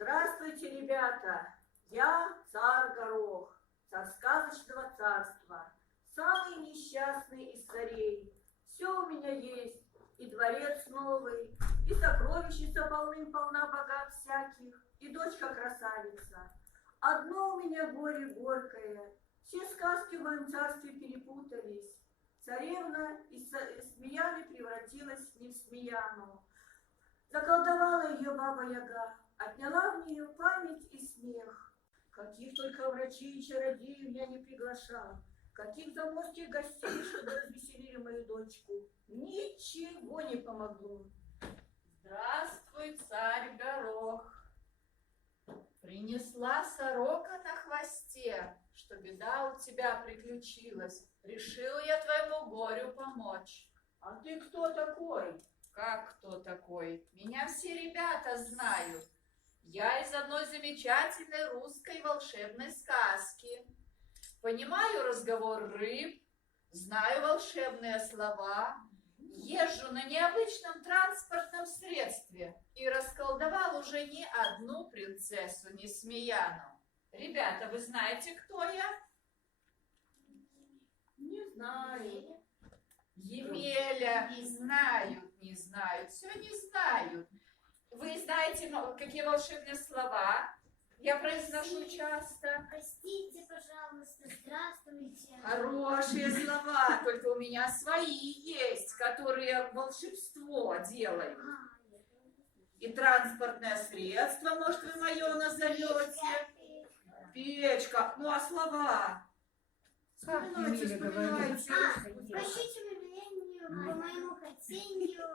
Здравствуйте, ребята! Я царь Горох, царь сказочного царства, самый несчастный из царей. Все у меня есть, и дворец новый, и сокровищница полным-полна богат всяких, и дочка красавица. Одно у меня горе горькое, все сказки в моем царстве перепутались. Царевна из Смеяны превратилась не в Смеяну. Заколдовала ее баба-яга, отняла в нее память и смех. Каких только врачей и чародеев я не приглашал, каких заморских гостей, чтобы развеселили мою дочку. Ничего не помогло. Здравствуй, царь Горох. Принесла сорока на хвосте, что беда у тебя приключилась. Решила я твоему горю помочь. А ты кто такой? Как кто такой? Меня все ребята знают. Я из одной замечательной русской волшебной сказки. Понимаю разговор рыб, знаю волшебные слова, езжу на необычном транспортном средстве и расколдовал уже не одну принцессу Несмеяну. Ребята, вы знаете, кто я? Не знаю. Емеля, не знают, все не знают. Вы знаете, какие волшебные слова я произношу часто? Простите, пожалуйста, здравствуйте. Хорошие слова, только у меня свои есть, которые волшебство делают. И транспортное средство, может, вы мое назовете? Печка. Ну, а слова? Вспоминайте, вспоминайте. Прощите велению по моему хотению.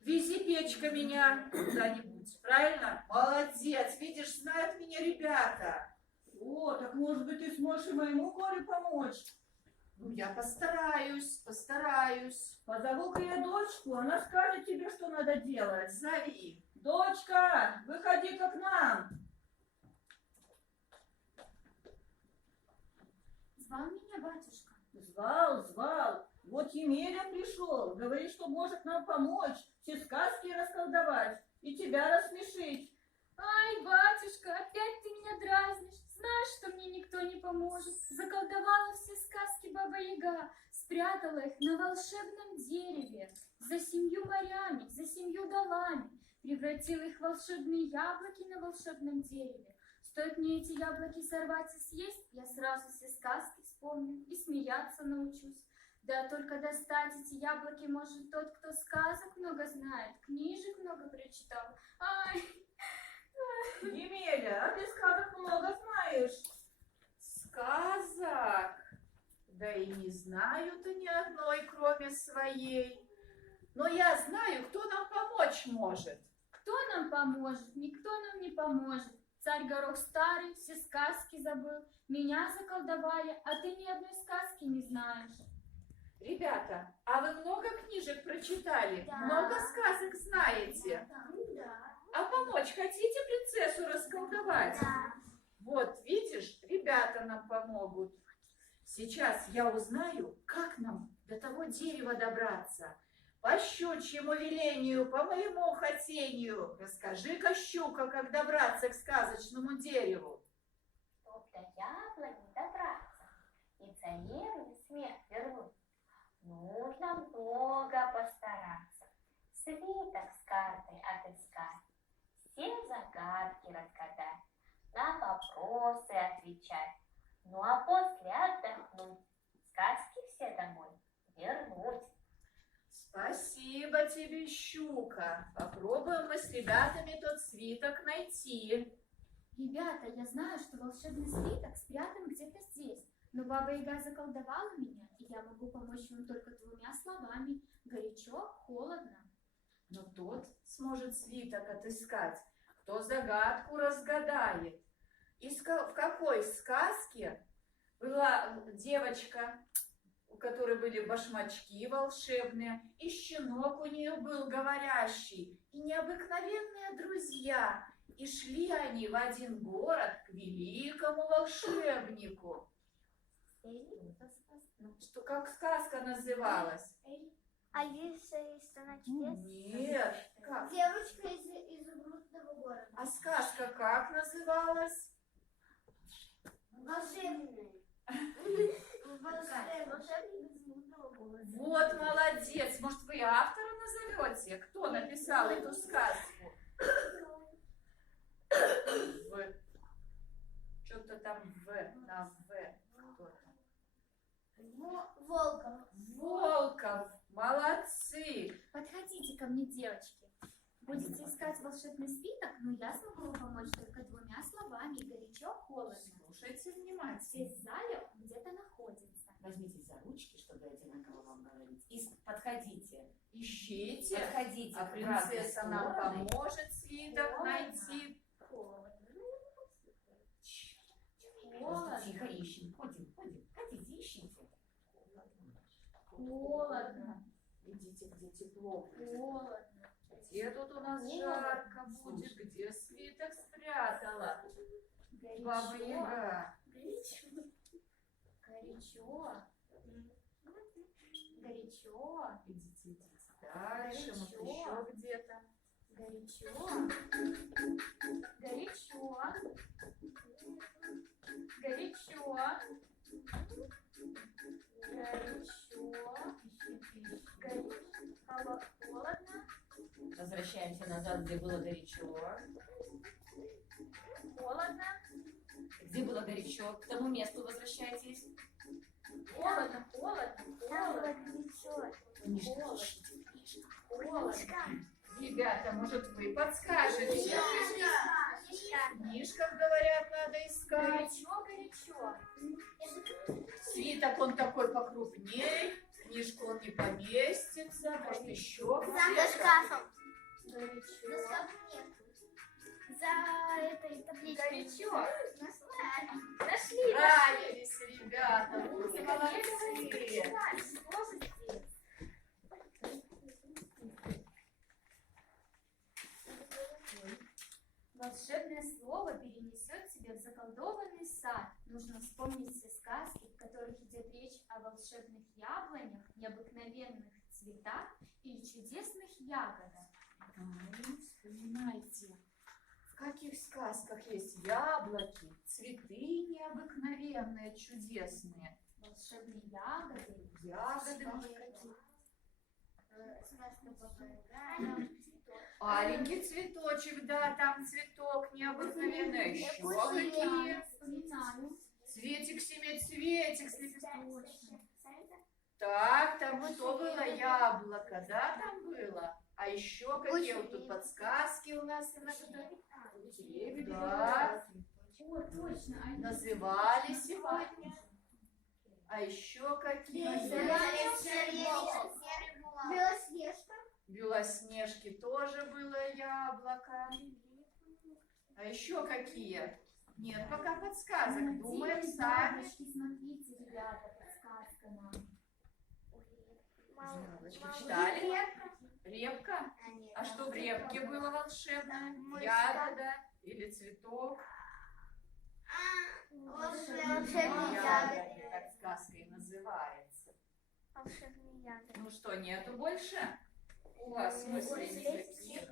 Вези, печка, меня куда-нибудь, правильно? Молодец, видишь, знают меня ребята. О, так может быть ты сможешь и моему горю помочь? Ну, я постараюсь. Позову-ка я дочку, она скажет тебе, что надо делать. Зови. Дочка, выходи-ка к нам. Звал меня батюшка. Звал. Вот Емеля пришел, говорит, что может нам помочь, все сказки расколдовать и тебя рассмешить. Ай, батюшка, опять ты меня дразнишь. Знаешь, что мне никто не поможет. Заколдовала все сказки Баба-Яга, спрятала их на волшебном дереве, за 7 морями, за 7 долами, превратила их в волшебные яблоки на волшебном дереве. Стоит мне эти яблоки сорвать и съесть, я сразу все сказки вспомню и смеяться научусь. Да только достать эти яблоки может тот, кто сказок много знает, книжек много прочитал. Ай! Емеля, а ты сказок много знаешь? Сказок? Да и не знаю-то ни одной, кроме своей. Но я знаю, кто нам помочь может. Кто нам поможет? Никто нам не поможет. Царь Горох старый, все сказки забыл. Меня заколдовали, а ты ни одной сказки не знаешь. Ребята, а вы много книжек прочитали? Да. Много сказок знаете? Да. А помочь хотите принцессу расколдовать? Да. Вот, видишь, ребята нам помогут. Сейчас я узнаю, как нам до того дерева добраться. По щучьему велению, по моему хотению. Расскажи-ка, щука, как добраться к сказочному дереву. Чтоб до яблони добраться и царевне смех вернуть, нужно много постараться. Свиток с картой отыскать, все загадки разгадать, на вопросы отвечать, ну а после отдохнуть, сказки все домой вернуть. Спасибо тебе, щука. Попробуем мы с ребятами тот свиток найти. Ребята, я знаю, что волшебный свиток спрятан где-то здесь. Но Баба-Яга заколдовала меня, и я могу помочь вам только 2 словами. Горячо, холодно. Но тот сможет свиток отыскать, кто загадку разгадает. В какой сказке была девочка, у которой были башмачки волшебные, и щенок у нее был говорящий, и необыкновенные друзья, и шли они в один город к великому волшебнику. Что, как сказка называлась? Алиса и страна чудес. Нет. Как? Девочка из изумрудного города. А сказка как называлась? Волшебная. Волшебник изумрудного города. Вот молодец. Может, вы автора назовете? Кто написал эту сказку? Что-то там на В. Кто там? Волков. Волков. Молодцы. Подходите ко мне, девочки. Будете искать волшебный свиток, но я смогу вам помочь только двумя словами. Горячо, холодно. Слушайте Все внимательно. в зале он где-то находится. Возьмите за ручки, чтобы одинаково вам говорить. И подходите. Ищите. Подходите. А в разные принцесса нам стороны. поможет свиток найти. Просто тихо ищем. Ходим. Хотите, ищите. Холодно. Идите, где тепло. Холодно. Где тут у нас жарко будет? Где свиток спрятала? Баба Яга. Горячо. Горячо. Горячо. Идите дальше. Может, еще где-то. Горячо. Горячо. Горячо. Холодно. Возвращаемся назад, где было горячо. Холодно. Где было горячо, к тому месту возвращайтесь. Холодно. Холодно. Там было Холодно. горячо. Мишка, ищите, Мишка. Холодно. Ребята, может, вы подскажете? Мишка. Книжках, говорят, надо искать. Горячо. Свиток он такой покрупнее. Книжку он не поместится. Может, еще За где-то. шкафом. Горячо. За этой табличкой. Горячо. Нашли. Справились, ребята. Вы молодцы. Волшебное слово перенесет тебя в заколдованный сад. Нужно вспомнить все сказки, в которых идет речь о волшебных яблонях, необыкновенных цветах или чудесных ягодах. Вспоминайте, в каких сказках есть яблоки, цветы необыкновенные, чудесные. Волшебные ягоды. Ягоды, может, какие? Сказка Баба Яга. Аленький цветочек, да, там цветок необыкновенный. А еще какие? Вспоминаю. Цветик, семицветик с лепесточком. Так, там что было? Яблоко, да, там было? А еще какие вот тут подсказки у нас иногда? Да, О, точно. Они называли сегодня. А еще какие? Белоснежка. Белоснежки тоже было яблоко. А еще какие? Нет, пока подсказок. Думаем сами. Яблочки, смотрите, ребята, подсказка нам. Яблочко читали? Репка? А что в репке было волшебное? Ягода или цветок? Волшебные Ягоды, ягоды. так сказка и называется. Волшебные ягоды. Ну что, нету больше? У вас мысли никаких.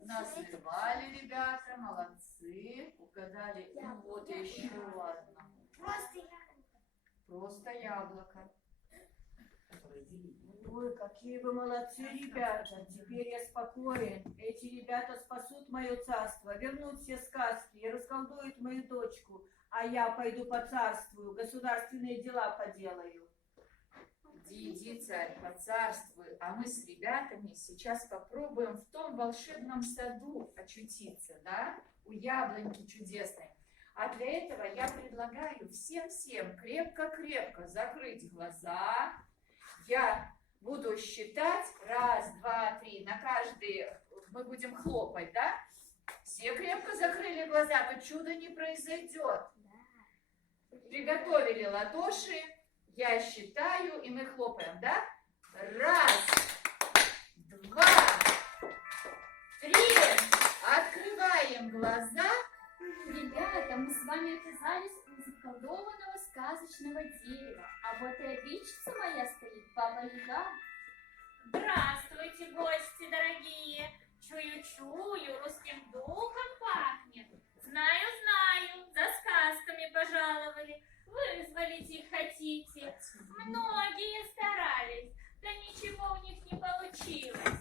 Называли ребята, молодцы. Угадали. Ну вот еще одно. Просто ягоды. Просто яблоко. Которые делили. Ой, какие вы молодцы, ребята. Теперь я спокоен. Эти ребята спасут мое царство, вернут все сказки и расколдуют мою дочку. А я пойду поцарствую, государственные дела поделаю. Иди, царь, поцарствуй. А мы с ребятами сейчас попробуем в том волшебном саду очутиться, да? У яблоньки чудесной. А для этого я предлагаю всем-всем крепко-крепко закрыть глаза. Я буду считать. 1, 2, 3. На каждый мы будем хлопать, да? Все крепко закрыли глаза, то чудо не произойдет. Приготовили ладоши. Я считаю, и мы хлопаем, да? 1, 2, 3. Открываем глаза. Ребята, мы с вами оказались у заколдованного сказочного дерева. А вот и обидчица моя стоит, Баба Яга. Здравствуйте, гости дорогие. Чую-чую, русским духом пахнет. Знаю, за сказками пожаловали. Вызволить их хотите. Многие старались, да ничего у них не получилось.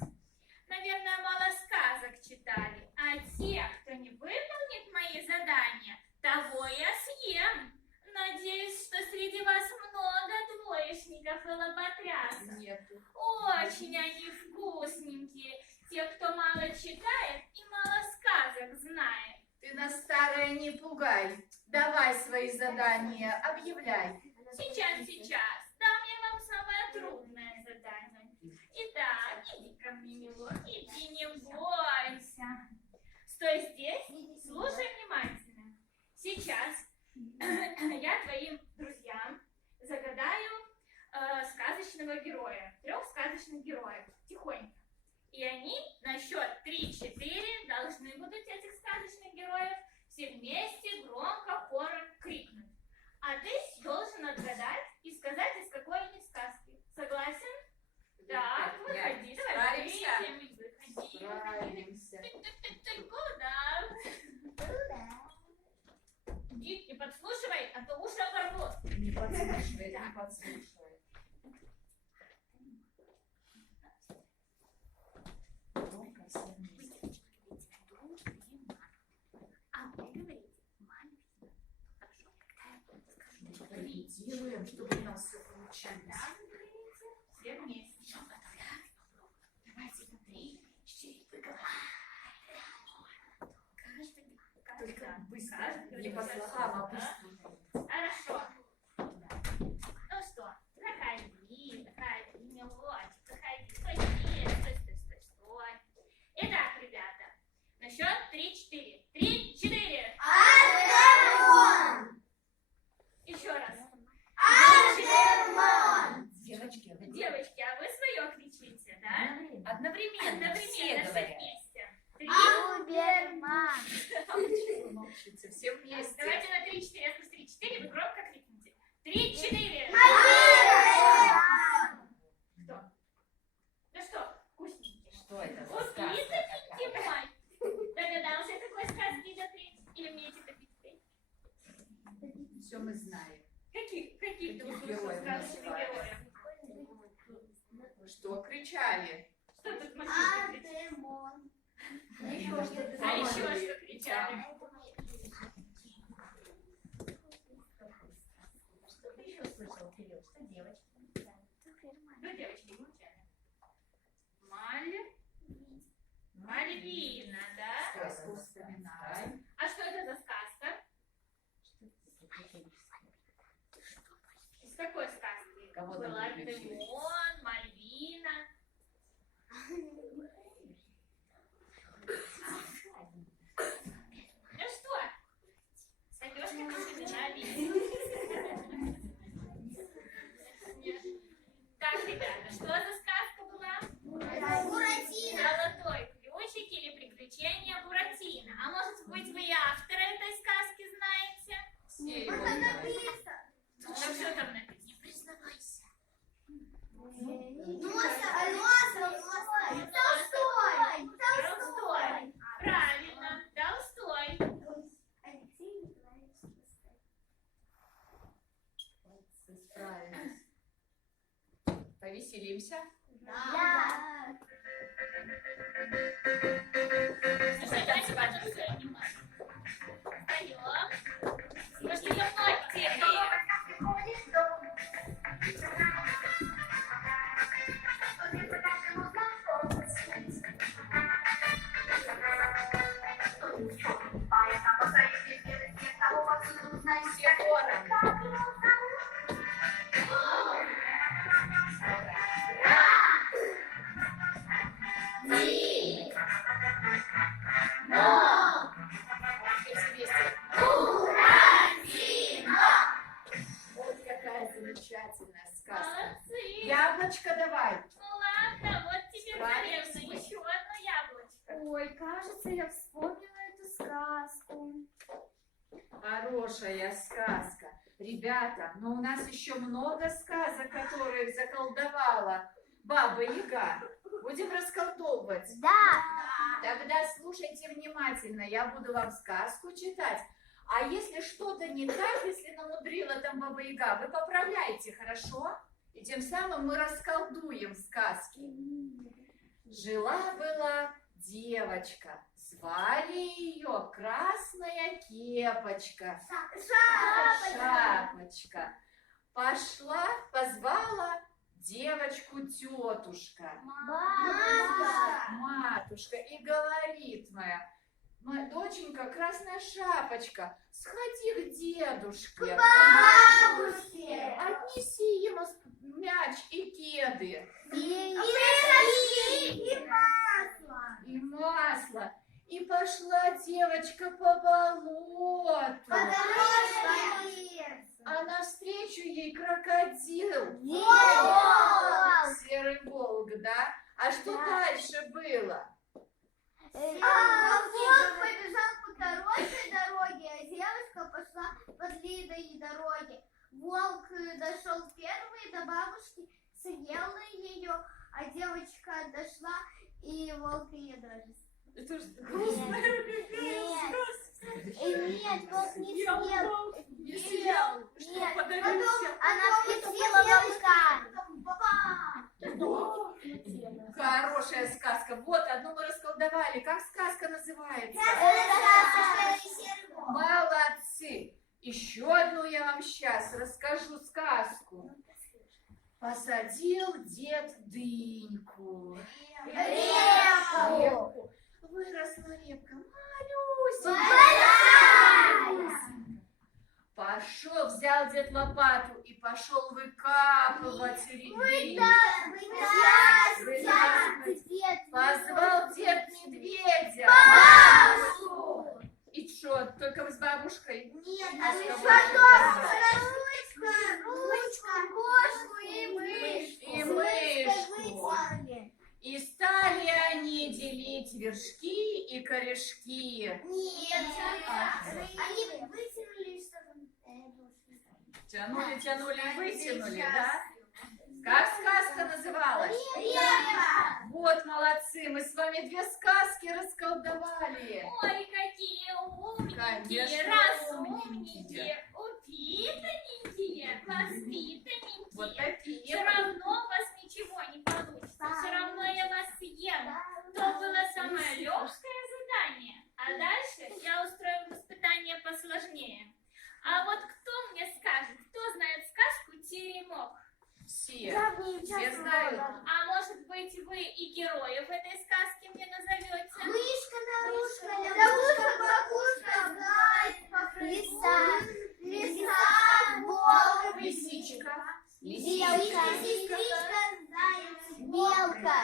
Наверное, мало сказок читали. А тех, кто не выполнит мои задания, того я съем. Надеюсь, что среди вас много двоечников и лоботрясов. Нету. Очень они вкусненькие. Те, кто мало читает и мало сказок знает. Ты нас, старая, не пугай. Давай свои задания, объявляй. Сейчас. Дам я вам самое трудное задание. Итак, иди ко мне, мило. Иди, не бойся. Стой здесь, слушай внимательно. Сейчас я твоим друзьям загадаю сказочного героя. 3 сказочных героев. Тихонько. И они на счет 3-4 должны будут этих сказочных героев все вместе громко хором крикнуть. А ты должен отгадать и сказать, из какой они сказки. Согласен? Так, выходи, давай. Выходи. Справимся. Ты куда? Дик, не подслушивай, а то уши оборвут. Не подслушивает, не подслушивает. Громко все вместе. А вы говорите, маме, хорошо, когда я скажу, Делаем, чтобы у нас все получилось. да, вы говорите, все вместе. Все готовы. Давайте на 3-4 выговариваем. Только быстро, Каждый не по говорит, слогам, а да? быстро. Хорошо. Ну что, заходи, милочек, заходи. Стой. Итак, ребята, на счет 3-4. 3-4. Еще раз. Девочки, а вы свое кричите, да? Одновременно, все все говорят. вместе. 3. Уберман. Вы молчите, все вместе. Давайте на 3-4. Я скажу 3-4, вы громко крикните. 3-4. Кто? Да что, вкусненький. Что это за Вот сказка видите, такая? Тимой. Догадался, какой сказки идет речь? Или умеете топить петь? Все мы знаем. Каких Каких двух героев сказочных называют? героев? Что кричали? Что тут машина кричит? Адемон. А еще что кричали? Что ты еще слышал, Кирилл? Что девочки? Ну, девочки кричали. Мальвина, да? Сказку вспоминаем. А что это за сказка? Из какой сказки? Кого там Была приключили? Тимон, Мальвина. Ну что, сойдешь как семена Так, ребята, что за сказка была? Золотой ключик или приключения Буратино. А может быть, вы и автора этой сказки знаете? Все его знают. Ну что там написано? Не признавайся. Толстой. Правильно, Толстой. Справились. Повеселимся? Слушай, давайте потанцуем немножко. Встаем. Может, ее ноги теплее. Все хором. Все вместе. Вот какая замечательная сказка. Молодцы. Яблочко давай. Ну ладно, вот тебе Справились царевна, мы. еще одно яблочко. Ой, кажется, я вспомнила эту сказку. Хорошая сказка. Ребята, но у нас еще много сказок, которые заколдовала Баба Яга. Будем расколдовывать. Да. Тогда слушайте внимательно, я буду вам сказку читать. А если что-то не так, если намудрила там Баба Яга, вы поправляете, хорошо? И тем самым мы расколдуем сказки. Жила-была девочка, звали ее Красная Кепочка. Шапочка. Пошла, позвала девочку тетушка. Матушка. И говорит моя доченька, Красная Шапочка, сходи к дедушке. Отнеси ему мяч и кеды. И масло. И пошла девочка по болоту. А навстречу ей крокодил. Серый волк, да? А что дальше было? Волк побежал по короткой дороге, а девочка пошла по длинной дороге. Волк дошел первый до бабушки, съел ее, а девочка дошла, и волк ее даже. Это же Нет, волк не съел. не съел. Нет, подарил потом всем? она вкусила волка. Хорошая сказка. Вот, одну мы расколдовали. Как сказка называется? Молодцы. Еще одну я вам сейчас расскажу сказку. Посадил дед дыньку. Репку. Выросла репка малюсенькая. Пошел, взял дед лопату и пошел выкапывать репку. Позвал дед медведя. И что, только вы с бабушкой? Нет, А с кого кошку и мышку. И стали они делить вершки и корешки. Они вытянули, чтобы... Тянули, тянули и вытянули, да? Как сказка называлась? Вот, молодцы, мы с вами две сказки расколдовали. Ой, какие умненькие, Конечно, разумненькие, упитанненькие, воспитанненькие. Вот такие. Все равно у вас ничего не получится. Все равно я вас съем. То было самое легкое задание. А дальше я устрою испытание посложнее. А вот кто мне скажет, кто знает сказку «Теремок»? Все знают. А может быть, вы и героев этой сказки мне назовете? Мышка, бабушка, лиса, волк, Лисичка. белка, белка.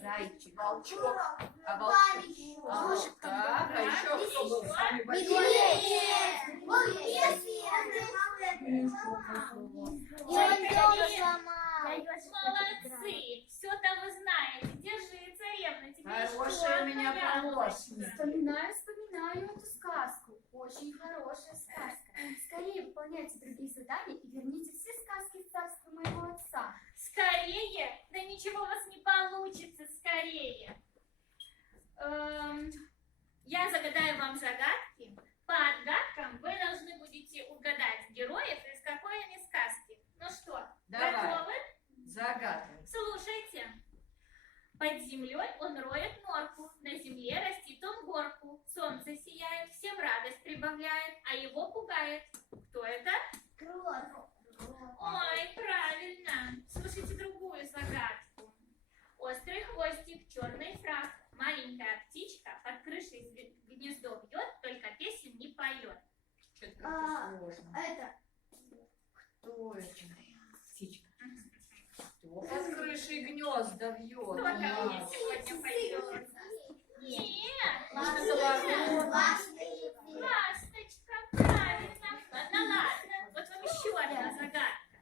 Зайчик, волчок, а волчок. Так, а еще кто был самый большой? Молодцы! Все-то вы знаете. Держи, царевна, тебе Хорошая у меня помощница. Вспоминаю эту сказку. Очень хорошая сказка. Скорее выполняйте другие задания и верните все сказки в царство моего отца. Скорее? Да ничего у вас не получится скорее. Я загадаю вам загадки. По отгадкам вы должны будете угадать героев из какой они сказки. Ну что, Давай. готовы? Загадывай. Слушайте. Под землей он роет норку, на земле растит он горку. Солнце сияет, всем радость прибавляет, а его пугает. Кто это? Ой, правильно. Слушайте другую загадку. Острый хвостик, черный фрак, маленькая птичка под крышей гнездо бьет, только песен не поет. Что-то как-то сложно. Это Кто это? Птичка. Кто под крышей гнезда вьет? Кто ко мне сегодня пойдет? Нет, ласточка, правильно. Ладно. Вот вам еще одна загадка.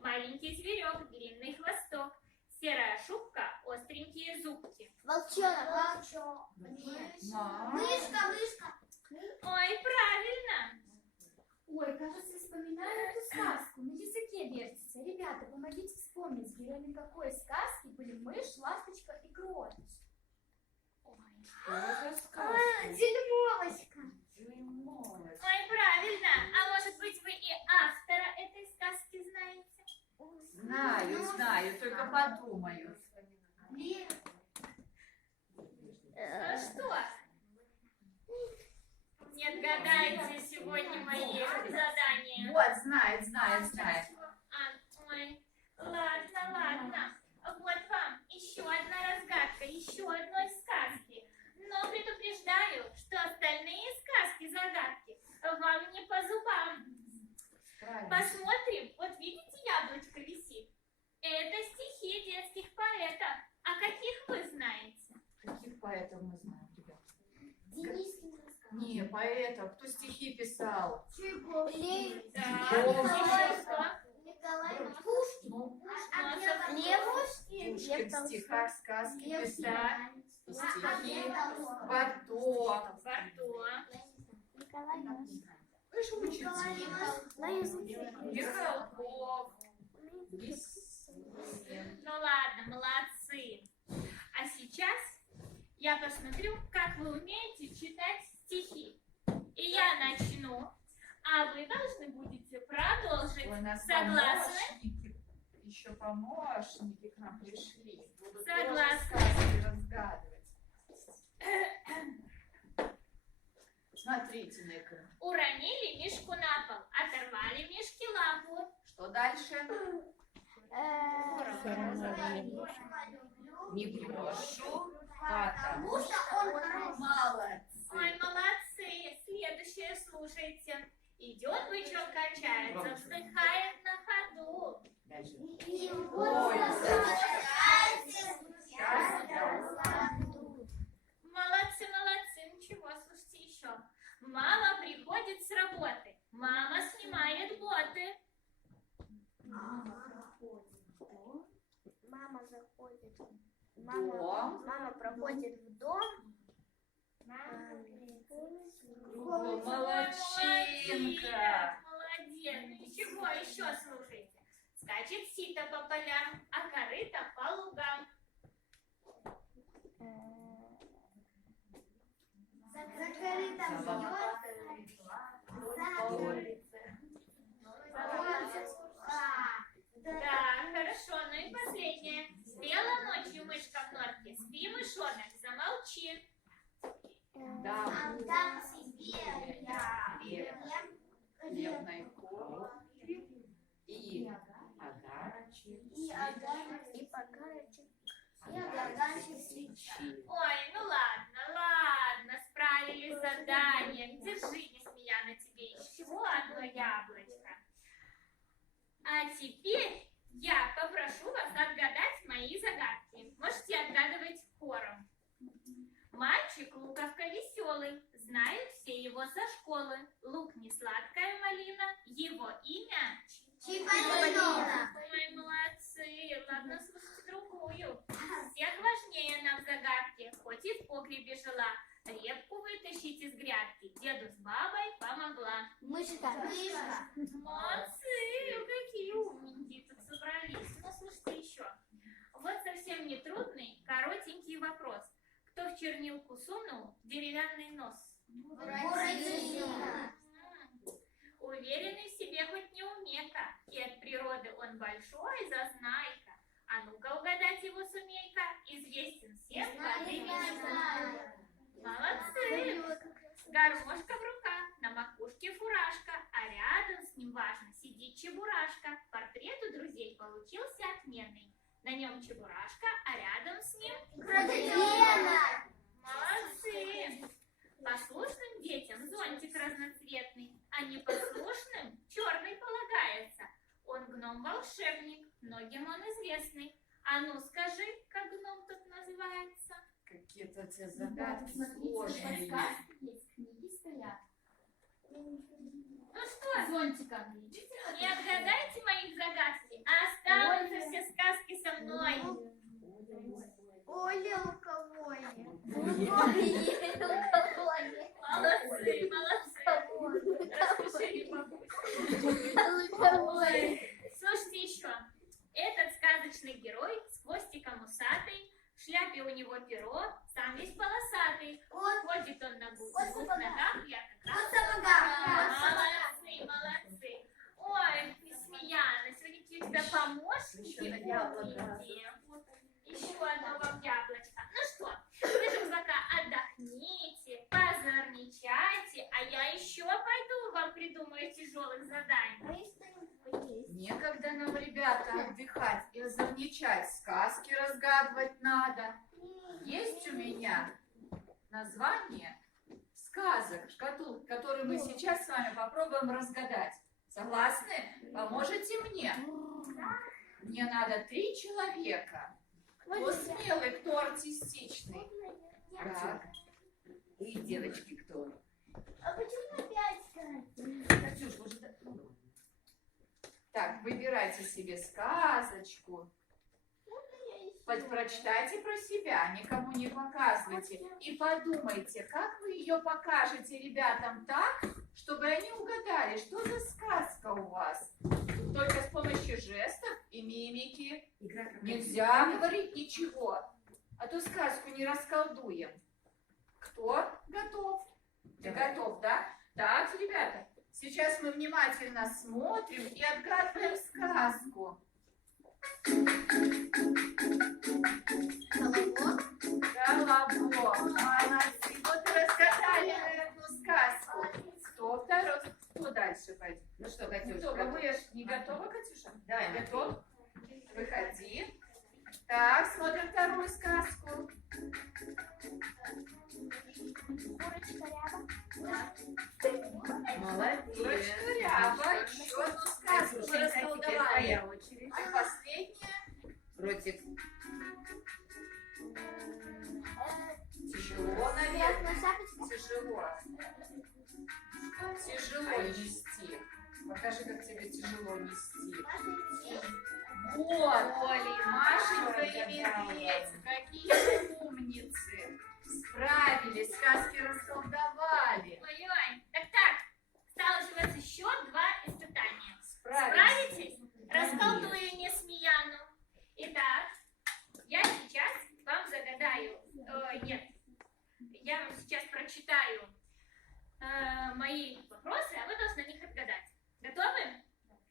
Маленький зверек, длинный хвосток, серая шубка, остренькие зубки. волчонок. Мышка. Ой, правильно. Ой, кажется, вспоминаю эту сказку. На языке вертится. учиться. Ребята, помогите вспомнить, героями какой сказки были мышь, ласточка и крот. Что за сказка? Дюймовочка. Дюймовочка. Ой, правильно. А может быть, вы и автора этой сказки знаете? Знаю, только подумаю. Ну что? Не отгадайте сегодня мои задания. Вот, знает. Ой, ладно. Вот вам еще одна разгадка, еще одной сказки. Но предупреждаю, что остальные сказки-загадки вам не по зубам. Правильно. Посмотрим, вот видите, яблочко висит? Это стихи детских поэтов. А каких вы знаете? Каких поэтов мы знаем, ребята? Денискин рассказ. Не, поэтов. Кто стихи писал? Чайковский. Да, О, еще что? Николай Пушкин. Ну, Левушкин. Пушкин в стихах сказки писал. И стихи. Николай Барто. Барто. Вы же учитель. Михалков. Ну ладно, молодцы. А сейчас я посмотрю, как вы умеете читать стихи. И я начну, а вы должны будете продолжить. Ой, у нас Согласны? помощники, еще помощники к нам пришли. Будут Согласны. тоже сказки разгадывать. Смотрите на экран. Уронили мишку на пол, оторвали мишке лапу. Что дальше? Не брошу. Потому что он хороший. Молодцы. Ой, молодцы. Следующее слушайте. Идет бычок, качается, вздыхает на ходу. Дальше. Ой, Молодцы, ничего, слушайте еще. Мама приходит с работы, мама снимает боты. Мама заходит. Дом. Мама проходит в дом. Молодчинка. Молодец, ничего, еще слушайте. Скачет сито по полям, а корыто по лугам. Закрыто Да, хорошо, ну и последнее. Спела ночью мышка в норке, спи, мышонок, замолчи. Да. Отдам себе Хлебной корки и огарочек. и погарочек свечи. Ой, ну ладно, справились с заданием. Держи, Несмеяна, тебе еще одно яблочко. А теперь я попрошу вас отгадать мои загадки. Можете отгадывать хором. Мальчик луковка веселый, знают все его со школы. Лук не сладкая малина, его имя. Чиполлино. Ой, молодцы. Ладно, слушайте другую. Всех важнее нам загадки, хоть и в погребе жила. Репку вытащить из грядки деду с бабой помогла. Мышка. Молодцы, какие умненькие тут собрались. Ну, слушайте еще. Вот совсем не трудный, коротенький вопрос. Кто в чернилку сунул деревянный нос? Буратино. Уверенный в себе хоть неумека, и от природы он большой зазнайка. А ну-ка угадать его сумей-ка, известен всем под именем. Молодцы! Гармошка в руках, на макушке фуражка, а рядом с ним важно сидит чебурашка. Портрет у друзей получился отменный. На нем чебурашка, а рядом с ним... Крокодилена. Молодцы! Послушным детям зонтик разноцветный, а непослушным черный полагается. Он гном-волшебник, многим он известный. А ну скажи, как гном тут называется? Какие-то те загадки сложные. Книги стоят. Ну что, Зонтиком. не отгадайте моих загадки, а останутся все сказки со мной. Оля у кого Молодцы. Рассмешили бабушку. Слушайте еще. это помощники в виде. Еще одно вам яблочко. Ну что, вы тут пока отдохните, позорничайте, а я еще пойду вам придумаю тяжелых заданий. Некогда нам, ребята, отдыхать и озорничать. Сказки разгадывать надо. Есть у меня название сказок, шкатулок, которые мы сейчас с вами попробуем разгадать. Согласны? Поможете мне? Мне надо 3 человека. Кто смелый, кто артистичный. Так. И девочки кто? А почему опять? Катюш, может, Так, выбирайте себе сказочку. Прочитайте про себя, никому не показывайте. И подумайте, как вы ее покажете ребятам так, чтобы они угадали, что за сказка у вас. Только с помощью жестов и мимики. игра какая-то. Нельзя говорить ничего, а то сказку не расколдуем. Кто готов? Ты готов, да? Так, ребята, сейчас мы внимательно смотрим и отгадываем сказку. Колобок. Молодцы. Вот и разгадали эту сказку. Кто второй? Кто дальше пойдет? Ну что, Катюш, Кто? готова? Будешь не готова, Катюша? Давай, Готов? Выходи. Так, смотрим вторую сказку. Курочка ряба. Молодец. Дурочка Ряба. Еще одну сказку мы Катюшенька, теперь расколдовали. твоя очередь. И последняя. Ротик. Тяжело, наверное. Шапочка. Тяжело. Тяжело нести. Покажи, как тебе тяжело нести. Вот, Оля, Машенька и Медведь, какие умницы. Справились, сказки расколдовали. Ой-ой, так, осталось у вас еще 2 испытания. Справились. Справитесь? Расколдую Несмеяну. Итак, я сейчас вам загадаю, нет, я вам сейчас прочитаю мои вопросы, а вы должны на них отгадать. Готовы?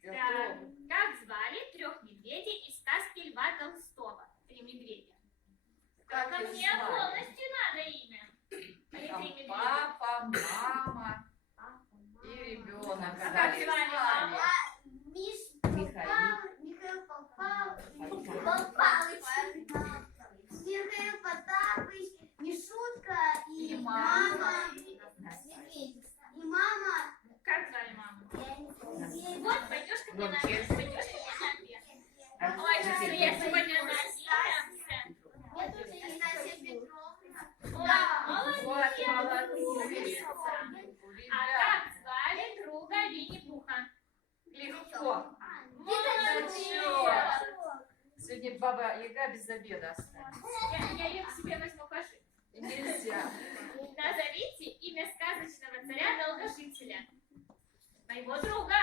Так, как звали 3 медведей из сказки Льва Толстого? 3 медведя. Как Только их мне звали? полностью надо имя. Или 3 Там медведя. папа, мама и ребенок. А Как как их звали звали? маму? Михаил Павлович, Михаил Потапыч, Мишутка и И мама. мама. И мама. Как звали маму? Я не помню. Вот, пойдешь ко мне на Громче. обед, пойдешь ко мне на обед. Ой, что я сегодня наделаемся. Я тоже есть Настя Петровна. Ой, Вот, молодец. молодцы. А как звали друга Винни-Пуха? Легко. Молодец. Сегодня баба Яга без обеда останется. Я ее к себе возьму пожить. Нельзя. Назовите имя сказочного царя-долгожителя. Моего друга.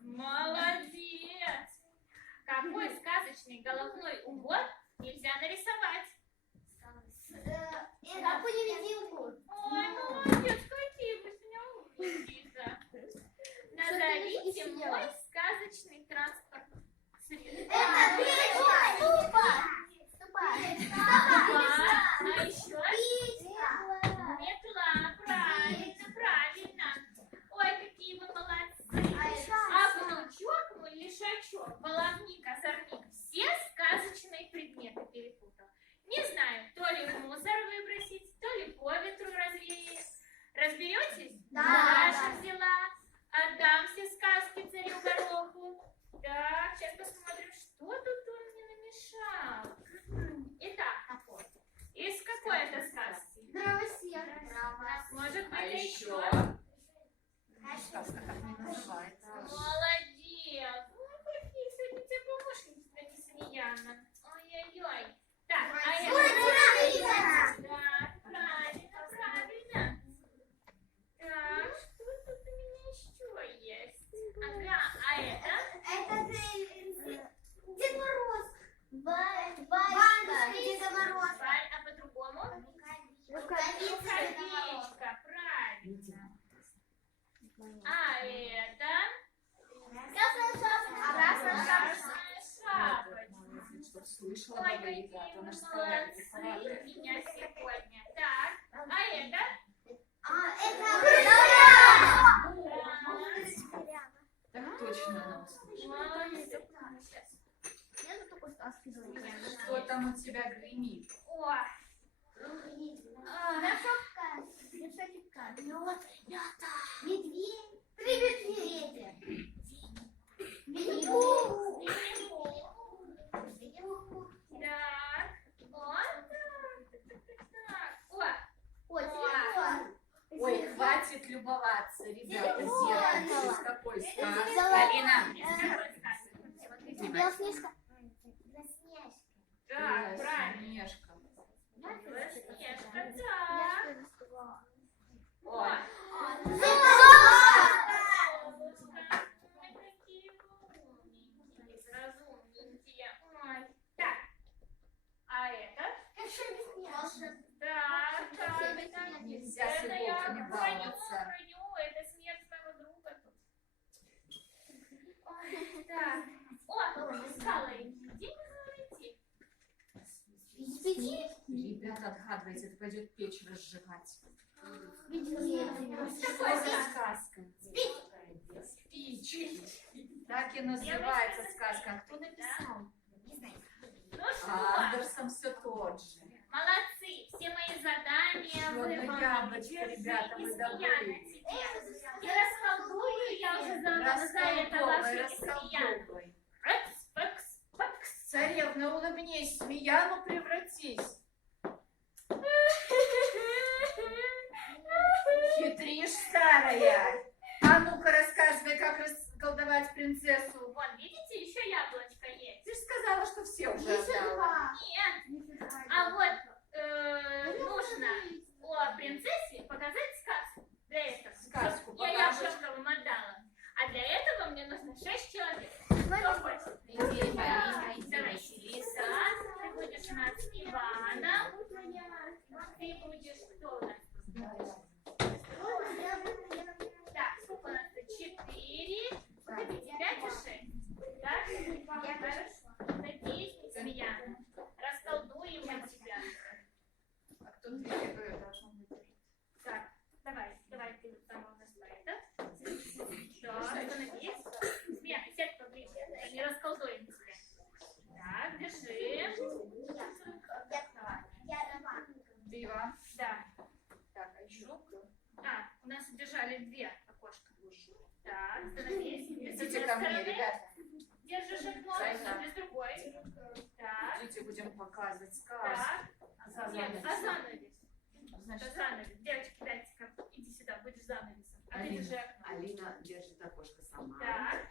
Молодец. Какой сказочный головной убор нельзя нарисовать? Какую-невидимку. Ой, молодец, какие вы сегодня умнички-то. Назовите мой сказочный транспорт. Средство. Это печка. А еще метла. Правильно, правильно. Ой, какие вы молодцы. А внучок мой лишачок, баловник, озорник, все сказочные предметы перепутал. Не знаю, то ли в мусор выбросить, то ли по ветру развеять. Разберетесь? Да. Даша взяла. Отдам все сказки царю Гороху. Так, сейчас посмотрим, что тут он мне намешал. Итак, из какой это сказки? Дровосек. Может быть, А еще? еще? Сказка так не называется. Молодец. Ой, какие сегодня у тебя помощницы, Несмеяна. Ой-ой-ой. Так, а это... Так, правильно, правильно. Так, что тут у меня еще есть? Ага, а это? Это Дед Мороз. Бабушка Деда Мороз. А по-другому? Рукавица Деда Мороза. Рукавичка, правильно. А это? Красная шапочка. Слышала, Ой, Баба Яга, какие то вы наш столярный молодцы аппарат. меня сегодня. Так, а это? Так точно она услышала. Молодцы. Я за такой сказки Что там у тебя гремит? О, Дошовка, дешевка, лед, медведь, три медведя. Медведь. так, вот так. О, Ой, телефон. Ой, хватит любоваться, ребята, Телефон. зеркальце с какой сказкой. Давай. Алина, смотрите. Белоснежка. Так, правильно. Белоснежка. Белоснежка, так. Ой, Ой, какие умненькие, разумненькие. Ой. Так, а это? Так, так. нельзя с Это я иголками храню, баловаться. это смерть моего друга тут. Ой, так. О, искала их. Где можно найти? Ребята, отгадывайте, это пойдет печь разжигать. Медведь. Что за сказка? Спички. Так и называется сказка. А кто написал? Ну что, Андерсон все тот же. молодцы, все мои задания Чёрное выполнены. яблочко, Держи, ребята, и мы смеяна добры. тебе. И расколдую я уже за это ваши смеяна. Расколдовывай. Пэкс, пэкс, пэкс. Царевна, улыбнись, смеяну превратись. Хитришь, старая. А ну-ка рассказывай, как расколдовать принцессу. Вон, видите, еще яблочко есть. Ты же сказала, что все уже отдала. Нет, а вот нужно о принцессе показать сказку. Для этого. Сказку Я покажешь? яблочко вам отдала. А для этого мне нужно 6 человек. Кто хочет? Иди, Марина, иди, Давай, Василиса. Лиса, ты будешь у нас Ивана. Ты будешь кто у нас? Так, сколько у нас тут? 4. Погодите, 5 и 6. Так? Хорошо. Надеюсь, не смеяна. Расколдуем мы тебя. А кто третий должен быть? Так, давай ты там у нас это. Так, остановись. Смеяна, сядь поближе. Не расколдуем тебя. Так, держи. Ты, Иван. Да. Так, а еще кто? А, у нас удержали 2 окошка. Так, становись. Ты с Идите одной ко мне, стороны. ребята. Держишь одну, Зайка. ты с другой. Так, Идите, будем показывать сказку. так. А Нет, а занавес. Это Значит, занавес. Девочки, дайте-ка, иди сюда, будешь занавесом. А ты держи окно. Алина держит окошко сама. Так.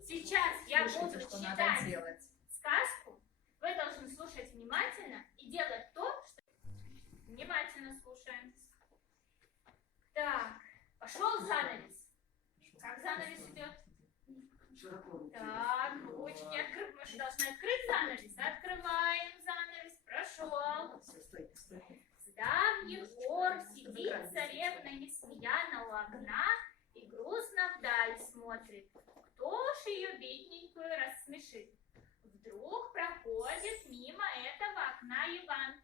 Сейчас я буду слушайте, что надо читать делать. сказку. Вы должны слушать внимательно и делать то, что... Внимательно слушаем. Так, пошел занавес. Как занавес идет? Широко руки. Так, ручки открыть. Мы же должны открыть занавес. Открываем занавес. Прошел. Все, стойте, стойте. С давних пор сидит царевна Несмеяна у окна и грустно вдаль смотрит. Кто ж ее бедненькую рассмешит? Вдруг проходит мимо этого окна Иван.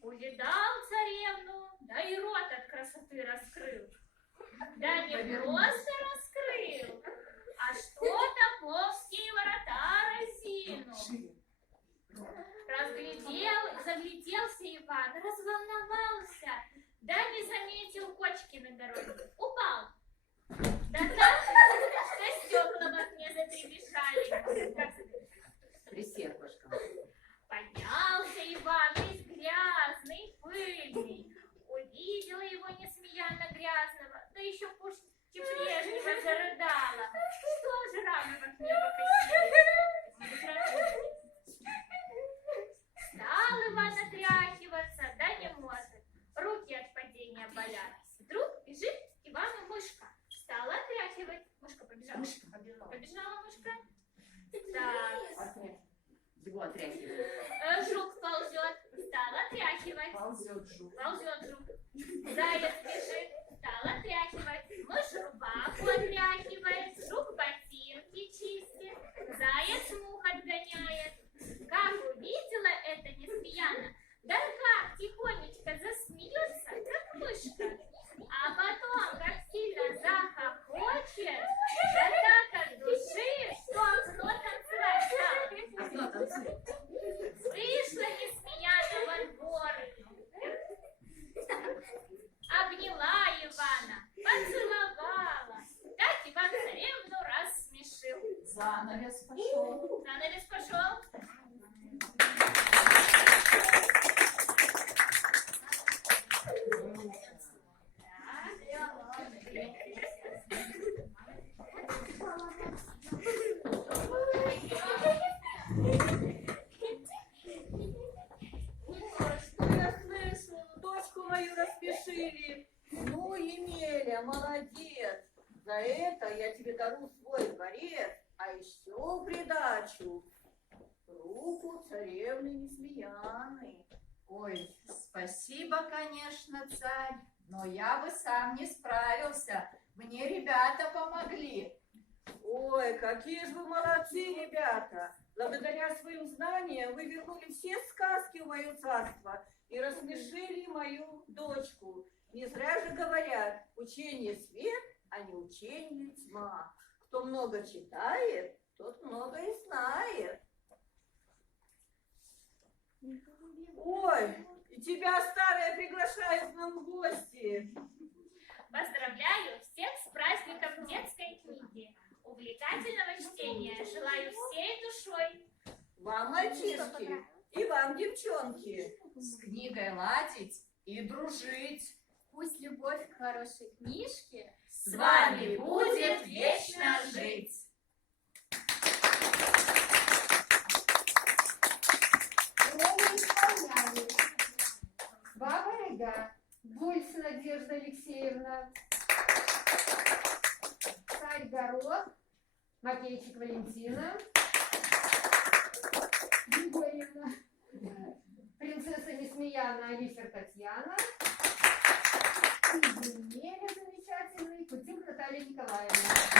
Увидал царевну, да и рот от красоты раскрыл. Да не просто раскрыл, а что-то плоские ворота разинул. Загляделся Иван, разволновался, да не заметил кочки на дороге. Упал. Да так, что стекла в окне затрепещали. Как Тряси окошко. Поднялся Иван, весь грязный, пыльный. Увидела его Несмеяна грязного, да еще пусть прежнего зарыдала. Что же рано в окне покосилась? Стал Иван отряхиваться, да не может. Руки от падения болят. Вдруг бежит к Ивану мышка. Стала отряхивать. Мышка побежала. Побежала мышка. Так. Его отряхивает. Жук ползет. Стал отряхивать. Ползет жук. Ползет жук. Заяц бежит. Стал отряхивать. Мышь рубаху отряхивает. Жук ботинки чистит. Заяц мух отгоняет. он так сильно захохочет, да так от души, что он кто танцевать стал. А кто танцует? Вышла Несмеяна во двор, обняла Ивана, поцеловала, так Иван-царевну рассмешил. Занавес пошел. Занавес пошел. Что я слышу? Дочку мою распешили. Ну, Емеля, молодец. За это я тебе дарю свой дворец, а еще в придачу руку царевны Несмеяны. Ой, спасибо, конечно, царь, но я бы сам не справился. Мне ребята помогли. Ой, какие же вы молодцы, ребята! Благодаря своим знаниям вы вернули все сказки в мое царство и рассмешили мою дочку. Не зря же говорят, учение свет, а не учение тьма. Кто много читает, тот много и знает. Ой, и тебя, старая, приглашают к нам в гости. Поздравляю всех с праздником детской книги. Увлекательного чтения желаю всей душой. Вам, мальчишки, и вам, девчонки. С книгой ладить и дружить. Пусть любовь к хорошей книжке С вами будет вечно жить. Роли исполняли Баба Яга, Гульс Надежда Алексеевна, Царь Горох, Макейчик Валентина, Григорьевна, Принцесса Несмеяна Алифер Татьяна, и Емеля замечательный, Кутюк Наталья Николаевна.